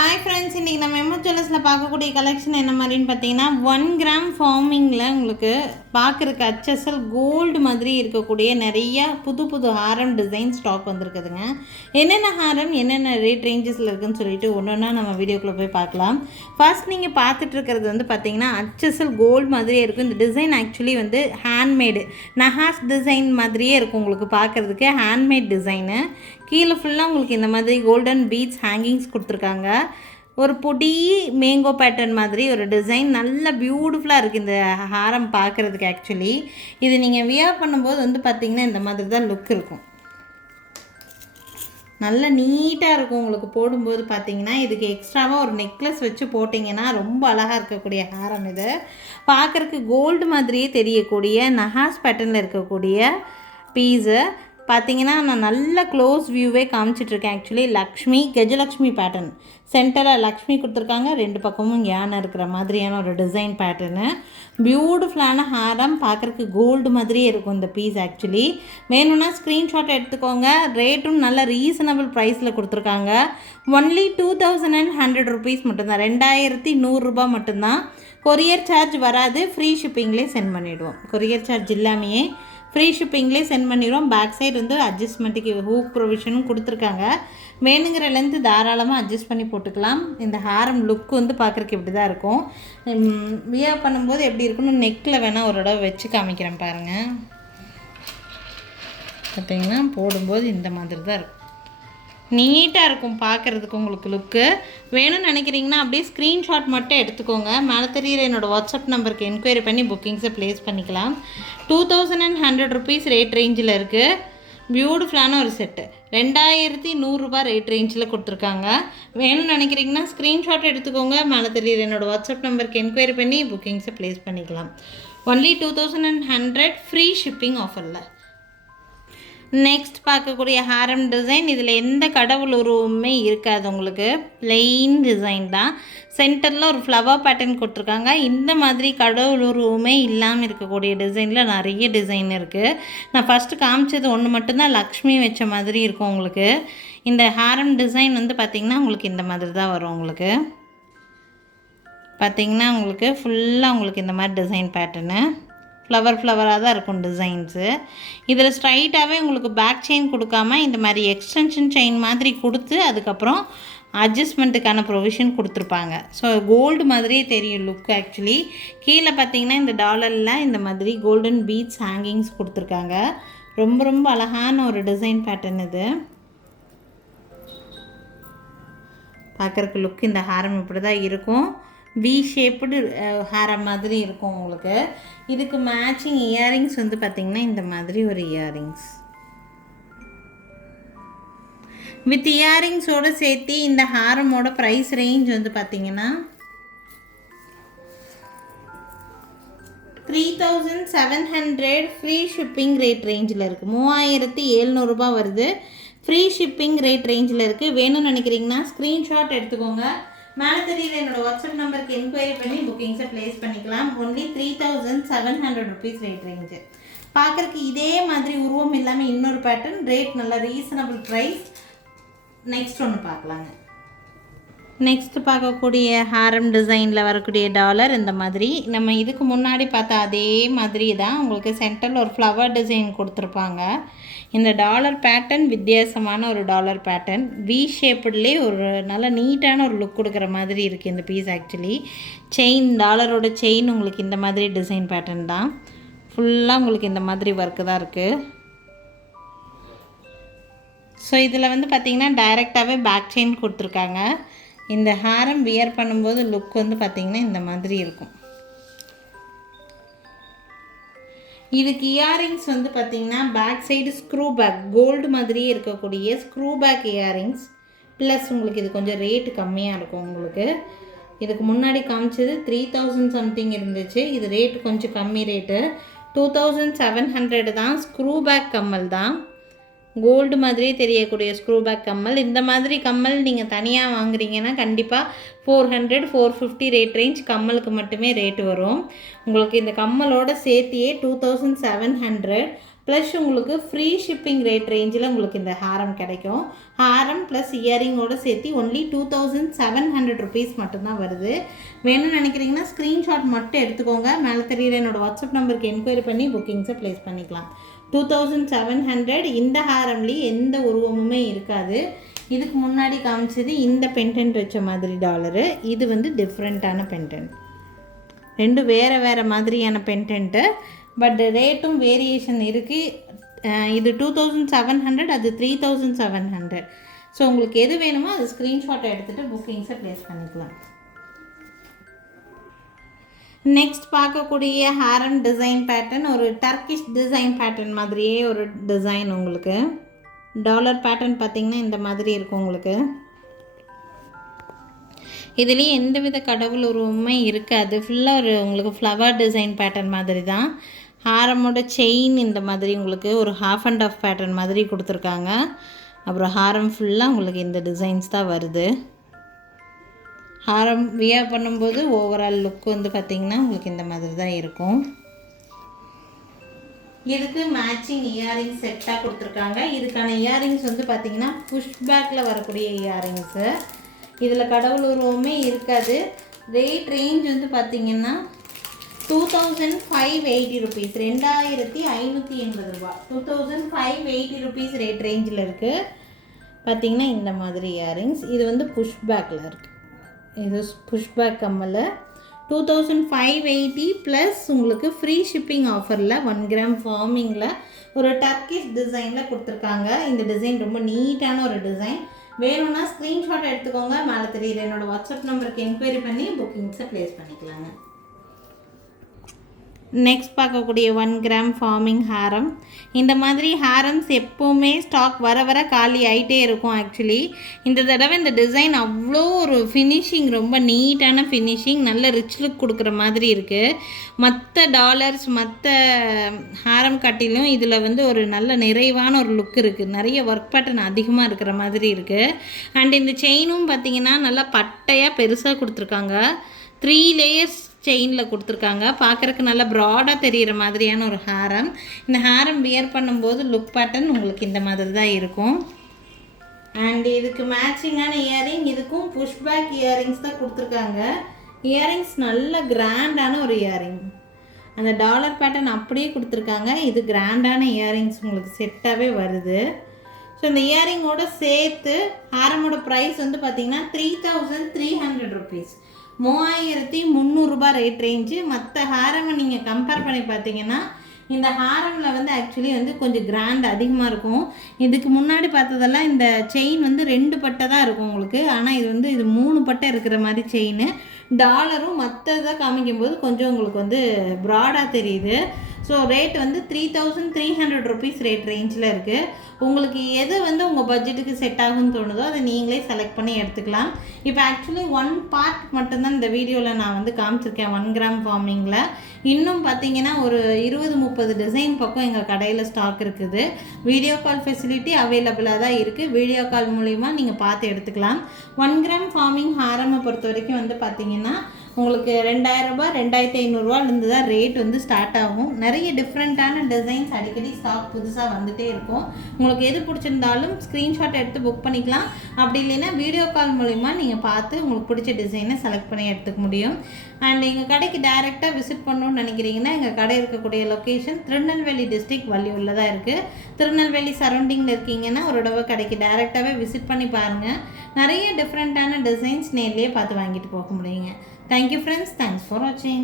Hi friends, இன்றைக்கி நம்ம MS ஜுவல்லர்ஸில் பார்க்கக்கூடிய கலெக்ஷன் என்ன மாதிரின்னு பார்த்தீங்கன்னா 1 கிராம் ஃபார்மிங்கில் உங்களுக்கு பார்க்குறக்கு HSL கோல்டு மாதிரி இருக்கக்கூடிய நிறைய புது புது ஹாரம் டிசைன் ஸ்டாக் வந்திருக்குதுங்க. என்னென்ன ஹாரம் என்னென்ன ரேட் ரேஞ்சஸில் இருக்குதுன்னு சொல்லிட்டு ஒன்று ஒன்றா நம்ம வீடியோக்குள்ளே போய் பார்க்கலாம். ஃபர்ஸ்ட் நீங்கள் பார்த்துட்ருக்கிறது வந்து பார்த்தீங்கன்னா HSL கோல்டு மாதிரியே இருக்கும். இந்த டிசைன் ஆக்சுவலி வந்து ஹேண்ட்மேடு நஹாஸ் டிசைன் மாதிரியே இருக்கும். உங்களுக்கு பார்க்குறதுக்கு ஹேண்ட்மேட் டிசைனு. கீழே ஃபுல்லாக உங்களுக்கு இந்த மாதிரி கோல்டன் பீட்ஸ் ஹேங்கிங்ஸ் கொடுத்துருக்காங்க. ஒரு பொடி மேங்கோ பேட்டர்ன் மாதிரி ஒரு டிசைன் நல்ல பியூட்டிஃபுல்லாக இருக்குது இந்த ஹாரம் பார்க்குறதுக்கு. ஆக்சுவலி இது நீங்கள் வியர் பண்ணும்போது வந்து பார்த்திங்கன்னா இந்த மாதிரி தான் லுக் இருக்கும். நல்ல நீட்டாக இருக்கும். உங்களுக்கு போடும்போது பார்த்திங்கன்னா இதுக்கு எக்ஸ்ட்ராவாக ஒரு நெக்லஸ் வச்சு போட்டிங்கன்னா ரொம்ப அழகாக இருக்கக்கூடிய ஹாரம். இது பார்க்குறதுக்கு கோல்டு மாதிரியே தெரியக்கூடிய நஹாஸ் பேட்டர்னில் இருக்கக்கூடிய பீஸு பார்த்தீங்கன்னா நான் நல்ல க்ளோஸ் வியூவே காமிச்சிட்ருக்கேன். ஆக்சுவலி லக்ஷ்மி கஜலக்ஷ்மி பேட்டர்ன் சென்டரில் லக்ஷ்மி கொடுத்துருக்காங்க. 2 பக்கமும் யானை இருக்கிற மாதிரியான ஒரு டிசைன் பேட்டர்னு. பியூட்டிஃபுல்லான ஹாரம் பார்க்குறதுக்கு கோல்டு மாதிரியே இருக்கும் இந்த பீஸ். ஆக்சுவலி வேணும்னா ஸ்க்ரீன்ஷாட் எடுத்துக்கோங்க. ரேட்டும் நல்ல ரீசனபிள் ப்ரைஸில் கொடுத்துருக்காங்க. ஒன்லி 2100 ருபீஸ் மட்டும்தான், 2100 ரூபா மட்டும்தான். கொரியர் சார்ஜ் வராது. ஃப்ரீ ஷிப்பிங்லேயே சென்ட் பண்ணிவிடுவோம். கொரியர் சார்ஜ் இல்லாமையே ஃப்ரீ ஷிப்பிங்லேயே சென்ட் பண்ணிடுவோம். பேக் சைடு வந்து அட்ஜஸ்ட்மெண்ட்டுக்கு ஹூக் ப்ரொவிஷனும் கொடுத்துருக்காங்க. வேணுங்கிற லென்த்து தாராளமாக அட்ஜஸ்ட் பண்ணி போட்டுக்கலாம். இந்த ஹாரம் லுக் வந்து பார்க்குறக்கு இப்படி தான் இருக்கும். வியர் பண்ணும்போது எப்படி இருக்குன்னு நெக்கில் வேணால் ஒரு தடவை வச்சு காமிக்கிறேன் பாருங்கள். பார்த்தீங்கன்னா போடும்போது இந்த மாதிரி தான் இருக்கும். நீட்டாக இருக்கும் பார்க்குறதுக்கு. உங்களுக்கு லுக்கு வேணும்னு நினைக்கிறீங்கன்னா அப்படியே ஸ்க்ரீன்ஷாட் மட்டும் எடுத்துக்கோங்க. மேலே தெரிகிற என்னோடய வாட்ஸ்அப் நம்பருக்கு என்கொயரி பண்ணி புக்கிங்ஸை ப்ளேஸ் பண்ணிக்கலாம். 2100 ருபீஸ் ரேட் ரேஞ்சில் இருக்குது. பியூட்டிஃபுல்லான ஒரு செட்டு. 2100 ரூபா ரேட் ரேஞ்சில் கொடுத்துருக்காங்க. வேணும்னு நினைக்கிறீங்கன்னா ஸ்க்ரீன்ஷாட் எடுத்துக்கோங்க. மேலே தெரிகிற என்னோடய வாட்ஸ்அப் நம்பருக்கு என்கொயரி பண்ணி புக்கிங்ஸை ப்ளேஸ் பண்ணிக்கலாம். ஒன்லி 2100 ஃப்ரீ ஷிப்பிங் ஆஃபரில். நெக்ஸ்ட் பார்க்கக்கூடிய ஹாரம் டிசைன். இதில் எந்த கடவுள் உருவமே இருக்காது. உங்களுக்கு பிளெயின் டிசைன் தான். சென்டரில் ஒரு ஃப்ளவர் பேட்டர்ன் கொடுத்துருக்காங்க. இந்த மாதிரி கடவுள் உருவமே இல்லாமல் இருக்கக்கூடிய டிசைனில் நிறைய டிசைன் இருக்குது. நான் ஃபஸ்ட்டு காமிச்சது ஒன்று மட்டும்தான் லக்ஷ்மி வச்ச மாதிரி இருக்கும். உங்களுக்கு இந்த ஹாரம் டிசைன் வந்து பார்த்திங்கன்னா உங்களுக்கு இந்த மாதிரி தான் வரும். உங்களுக்கு பார்த்திங்கன்னா உங்களுக்கு ஃபுல்லாக உங்களுக்கு இந்த மாதிரி டிசைன் பேட்டர்னு ஃப்ளவராக தான் இருக்கும் டிசைன்ஸு. இதில் ஸ்ட்ரைட்டாகவே உங்களுக்கு பேக் செயின் கொடுக்காம இந்த மாதிரி எக்ஸ்டென்ஷன் செயின் மாதிரி கொடுத்து அதுக்கப்புறம் அட்ஜஸ்ட்மெண்ட்டுக்கான ப்ரொவிஷன் கொடுத்துருப்பாங்க. ஸோ கோல்டு மாதிரியே தெரியும் லுக். ஆக்சுவலி கீழே பார்த்தீங்கன்னா இந்த டாலரில் இந்த மாதிரி கோல்டன் பீட்ஸ் ஹேங்கிங்ஸ் கொடுத்துருக்காங்க. ரொம்ப ரொம்ப அழகான ஒரு டிசைன் பேட்டர்ன் இது. பார்க்குறக்கு லுக் இந்த ஹாரம் இப்படி தான் இருக்கும். வி ஷேப்டு ஹாரம் மாதிரி இருக்கும் உங்களுக்கு. இதுக்கு மேட்சிங் இயரிங்ஸ் வந்து பார்த்திங்கன்னா இந்த மாதிரி ஒரு இயரிங்ஸ் வித் இயரிங்ஸோடு சேர்த்து இந்த ஹாரமோட ப்ரைஸ் ரேஞ்ச் வந்து பார்த்திங்கன்னா 3700 ஃப்ரீ ஷிப்பிங் ரேட் ரேஞ்சில் இருக்குது. 3700 ரூபா வருது. ஃப்ரீ ஷிப்பிங் ரேட் ரேஞ்சில் இருக்குது. வேணும்னு நினைக்கிறீங்கன்னா ஸ்க்ரீன்ஷாட் எடுத்துக்கோங்க. மேலே தெரியுது என்னோடய வாட்ஸ்அப் நம்பருக்கு என்கொயரி பண்ணி புக்கிங்ஸை ப்ளேஸ் பண்ணிக்கலாம். Only 3700 rupees rate range. பார்க்குறக்கு இதே மாதிரி உருவம் இல்லாமல் இன்னொரு பேட்டர்ன், ரேட் நல்ல ரீசனபிள் ப்ரைஸ். நெக்ஸ்ட் ஒன்று பார்க்கலாங்க. நெக்ஸ்ட்டு பார்க்கக்கூடிய ஹாரம் டிசைனில் வரக்கூடிய டாலர் இந்த மாதிரி நம்ம இதுக்கு முன்னாடி பார்த்தா அதே மாதிரி தான். உங்களுக்கு சென்டரில் ஒரு ஃப்ளவர் டிசைன் கொடுத்துருப்பாங்க. இந்த டாலர் பேட்டர்ன் வித்தியாசமான ஒரு டாலர் பேட்டர்ன். வி ஷேப்ட்லேயே ஒரு நல்ல நீட்டான ஒரு லுக் கொடுக்குற மாதிரி இருக்குது இந்த பீஸ். ஆக்சுவலி செயின் டாலரோட செயின் உங்களுக்கு இந்த மாதிரி டிசைன் பேட்டர்ன் தான். ஃபுல்லாக உங்களுக்கு இந்த மாதிரி ஒர்க்கு தான் இருக்குது. ஸோ இதில் வந்து பார்த்திங்கன்னா டைரெக்டாகவே பேக் செயின் கொடுத்துருக்காங்க. இந்த ஹாரம் வியர் பண்ணும்போது லுக் வந்து பார்த்திங்கன்னா இந்த மாதிரி இருக்கும். இதுக்கு இயரிங்ஸ் வந்து பார்த்திங்கன்னா back side screw back gold மாதிரியே இருக்கக்கூடிய ஸ்க்ரூ பேக் இயரிங்ஸ். ப்ளஸ் உங்களுக்கு இது கொஞ்சம் ரேட்டு கம்மியாக இருக்கும். உங்களுக்கு இதுக்கு முன்னாடி காமிச்சது 3000 சம்திங் இருந்துச்சு. இது ரேட்டு கொஞ்சம் கம்மி ரேட்டு. 2700 தான். ஸ்க்ரூ பேக் கம்மல் தான். கோல்டு மாதிரியே தெரியக்கூடிய ஸ்க்ரூ பேக் கம்மல். இந்த மாதிரி கம்மல் நீங்கள் தனியாக வாங்குறீங்கன்னா கண்டிப்பாக 400-450 ரேட் ரேஞ்ச் கம்மலுக்கு மட்டுமே ரேட்டு வரும். உங்களுக்கு இந்த கம்மலோட சேர்த்தியே 2700 ப்ளஸ் உங்களுக்கு ஃப்ரீ ஷிப்பிங் ரேட் ரேஞ்சில் உங்களுக்கு இந்த ஹாரம் கிடைக்கும். ஹாரம் ப்ளஸ் இயரிங்கோடு சேர்த்து ஒன்லி 2700 rupees மட்டும்தான் வருது. வேணும்னு நினைக்கிறீங்கன்னா ஸ்க்ரீன்ஷாட் மட்டும் எடுத்துக்கோங்க. மேலே தெரியுற என்னோடய வாட்ஸ்அப் நம்பருக்கு என்கொயரி பண்ணி புக்கிங்ஸை ப்ளேஸ் பண்ணிக்கலாம். 2700. இந்த ஹாரம்லேயே எந்த உருவமுமே இருக்காது. இதுக்கு முன்னாடி காமிச்சது இந்த பென்டென்ட் வச்ச மாதிரி டாலரு, இது வந்து டிஃப்ரெண்ட்டான பென்டென்ட். ரெண்டும் வேறு மாதிரியான பென்டென்ட்டு, பட் ரேட்டும் வேரியேஷன் இருக்குது. இது 2700, அது 3700. ஸோ உங்களுக்கு எது வேணுமோ அது ஸ்க்ரீன்ஷாட்டை எடுத்துகிட்டு புக்கிங்ஸை ப்ளேஸ் பண்ணிக்கலாம். நெக்ஸ்ட் பார்க்கக்கூடிய ஹாரம் டிசைன் பேட்டர்ன் ஒரு டர்க்கிஷ் டிசைன் பேட்டர்ன் மாதிரியே ஒரு டிசைன். உங்களுக்கு டாலர் பேட்டர்ன் பார்த்திங்கன்னா இந்த மாதிரி இருக்கும். உங்களுக்கு இதுலேயும் எந்தவித கடவுள் உருவமே இருக்காது. ஃபுல்லாக உங்களுக்கு ஃப்ளவர் டிசைன் பேட்டர்ன் மாதிரி தான். ஹாரமோட செயின் இந்த மாதிரி உங்களுக்கு ஒரு ½ அண்ட் ½ பேட்டர்ன் மாதிரி கொடுத்துருக்காங்க. அப்புறம் ஹாரம் ஃபுல்லாக உங்களுக்கு இந்த டிசைன்ஸ் தான் வருது. ஹாரம் வியர் பண்ணும்போது ஓவரால் லுக் வந்து பார்த்திங்கன்னா உங்களுக்கு இந்த மாதிரி தான் இருக்கும். இதுக்கு மேட்சிங் இயரிங்ஸ் செட்டாக கொடுத்துருக்காங்க. இதுக்கான இயரிங்ஸ் வந்து பார்த்திங்கன்னா புஷ் பேக்கில் வரக்கூடிய இயரிங்ஸு. இதில் கடவுள் உருவமே இருக்காது. ரேட் ரேஞ்ச் வந்து பார்த்திங்கன்னா 2580 rupees, 2580 ரூபா. 2580 rupees ரேட் ரேஞ்சில் இருக்குது. பார்த்திங்கன்னா இந்த மாதிரி இயரிங்ஸ். இது வந்து புஷ் பேக்கில் இருக்குது. இது புஷ் பேக் கம்மல் 2580 ப்ளஸ் உங்களுக்கு ஃப்ரீ ஷிப்பிங் ஆஃபரில் 1 கிராம் ஃபார்மிங்கில் ஒரு டர்க்கிஷ் டிசைனில் கொடுத்துருக்காங்க. இந்த டிசைன் ரொம்ப நீட்டான ஒரு டிசைன். வேணும்னா ஸ்க்ரீன்ஷாட் எடுத்துக்கோங்க. மேலே தெரியுற என்னோடய வாட்ஸ்அப் நம்பருக்கு என்கொயரி பண்ணி புக்கிங்ஸை ப்ளேஸ் பண்ணிக்கலாங்க. நெக்ஸ்ட் பார்க்கக்கூடிய 1 கிராம் ஃபார்மிங் ஹாரம். இந்த மாதிரி ஹாரம்ஸ் எப்போவுமே ஸ்டாக் வர காலி ஆகிட்டே இருக்கும். ஆக்சுவலி இந்த தடவை இந்த டிசைன் அவ்வளோ ஒரு ஃபினிஷிங், ரொம்ப நீட்டான ஃபினிஷிங், நல்ல ரிச் லுக் கொடுக்குற மாதிரி இருக்குது. மற்ற டாலர்ஸ் மற்ற ஹாரம் காட்டிலும் இதில் வந்து ஒரு நல்ல நிறைவான ஒரு லுக் இருக்குது. நிறைய ஒர்க் பேட்டர்ன் அதிகமாக இருக்கிற மாதிரி இருக்குது. அண்ட் இந்த செயினும் பார்த்திங்கன்னா நல்லா பட்டையாக பெருசாக கொடுத்துருக்காங்க. 3 லேயர்ஸ் செயினில் கொடுத்துருக்காங்க. பார்க்குறக்கு நல்லா ப்ராடாக தெரிகிற மாதிரியான ஒரு ஹாரம். இந்த ஹாரம் வியர் பண்ணும்போது லுக் பேட்டர்ன் உங்களுக்கு இந்த மாதிரி தான் இருக்கும். அண்ட் இதுக்கு மேட்சிங்கான இயரிங், இதுக்கும் புஷ் பேக் இயரிங்ஸ் தான் கொடுத்துருக்காங்க. இயரிங்ஸ் நல்ல கிராண்டான ஒரு இயரிங். அந்த டாலர் பேட்டர்ன் அப்படியே கொடுத்துருக்காங்க. இது கிராண்டான இயரிங்ஸ் உங்களுக்கு செட்டாகவே வருது. ஸோ இந்த இயரிங்கோடு சேர்த்து ஹாரமோட ப்ரைஸ் வந்து பார்த்திங்கன்னா 3300 rupees, 3300 ரூபா ரேட் ரேஞ்சு. மற்ற ஹாரமை நீங்கள் கம்பேர் பண்ணி பார்த்தீங்கன்னா இந்த ஹாரமில் வந்து ஆக்சுவலி வந்து கொஞ்சம் கிராண்ட் அதிகமாக இருக்கும். இதுக்கு முன்னாடி பார்த்ததெல்லாம் இந்த செயின் வந்து 2 பட்டை தான் இருக்கும் உங்களுக்கு. ஆனால் இது வந்து 3 பட்டை இருக்கிற மாதிரி செயின். டாலரும் மற்றதை காமிக்கும்போது கொஞ்சம் உங்களுக்கு வந்து ப்ராடாக தெரியுது. ஸோ ரேட் வந்து 3300 rupees ரேட் ரேஞ்சில் இருக்குது. உங்களுக்கு எது வந்து உங்கள் பட்ஜெட்டுக்கு செட் ஆகும்னு தோணுதோ அதை நீங்களே செலக்ட் பண்ணி எடுத்துக்கலாம். இப்போ ஆக்சுவலி 1 பார்ட் மட்டும்தான் இந்த வீடியோவில் நான் வந்து காமிச்சிருக்கேன் 1 கிராம் ஃபார்மிங்கில். இன்னும் பார்த்தீங்கன்னா ஒரு 20-30 டிசைன் பக்கம் எங்கள் கடையில் ஸ்டாக் இருக்குது. வீடியோ கால் ஃபெசிலிட்டி அவைலபிளாக தான் இருக்குது. வீடியோ கால் மூலிமா நீங்கள் பார்த்து எடுத்துக்கலாம். 1 கிராம் ஃபார்மிங் ஹாரமை பொறுத்த வரைக்கும் வந்து பார்த்திங்கன்னா உங்களுக்கு 2000 ரூபா 2500 ரூபாலேருந்து தான் ரேட் வந்து ஸ்டார்ட் ஆகும். நிறைய டிஃப்ரெண்ட்டான டிசைன்ஸ் அடிக்கடி ஸ்டாக் புதுசாக வந்துகிட்டே இருக்கும். உங்களுக்கு எது பிடிச்சிருந்தாலும் ஸ்க்ரீன்ஷாட் எடுத்து புக் பண்ணிக்கலாம். அப்படி இல்லைன்னா வீடியோ கால் மூலிமா நீங்கள் பார்த்து உங்களுக்கு பிடிச்ச டிசைனை செலக்ட் பண்ணி எடுத்துக்க முடியும். அண்ட் எங்கள் கடைக்கு டைரெக்டாக விசிட் பண்ணணும்னு நினைக்கிறீங்கன்னா எங்கள் கடை இருக்கக்கூடிய லொக்கேஷன் திருநெல்வேலி டிஸ்ட்ரிக்ட் வள்ளியூரில் தான் இருக்குது. திருநெல்வேலி சரௌண்டிங்கில் இருக்கீங்கன்னா ஒரு தடவை கடைக்கு டைரெக்டாகவே விசிட் பண்ணி பாருங்கள். நிறைய டிஃப்ரெண்ட்டான டிசைன்ஸ் நேர்லேயே பார்த்து வாங்கிட்டு போக முடியுங்க. Thank you friends. Thanks for watching.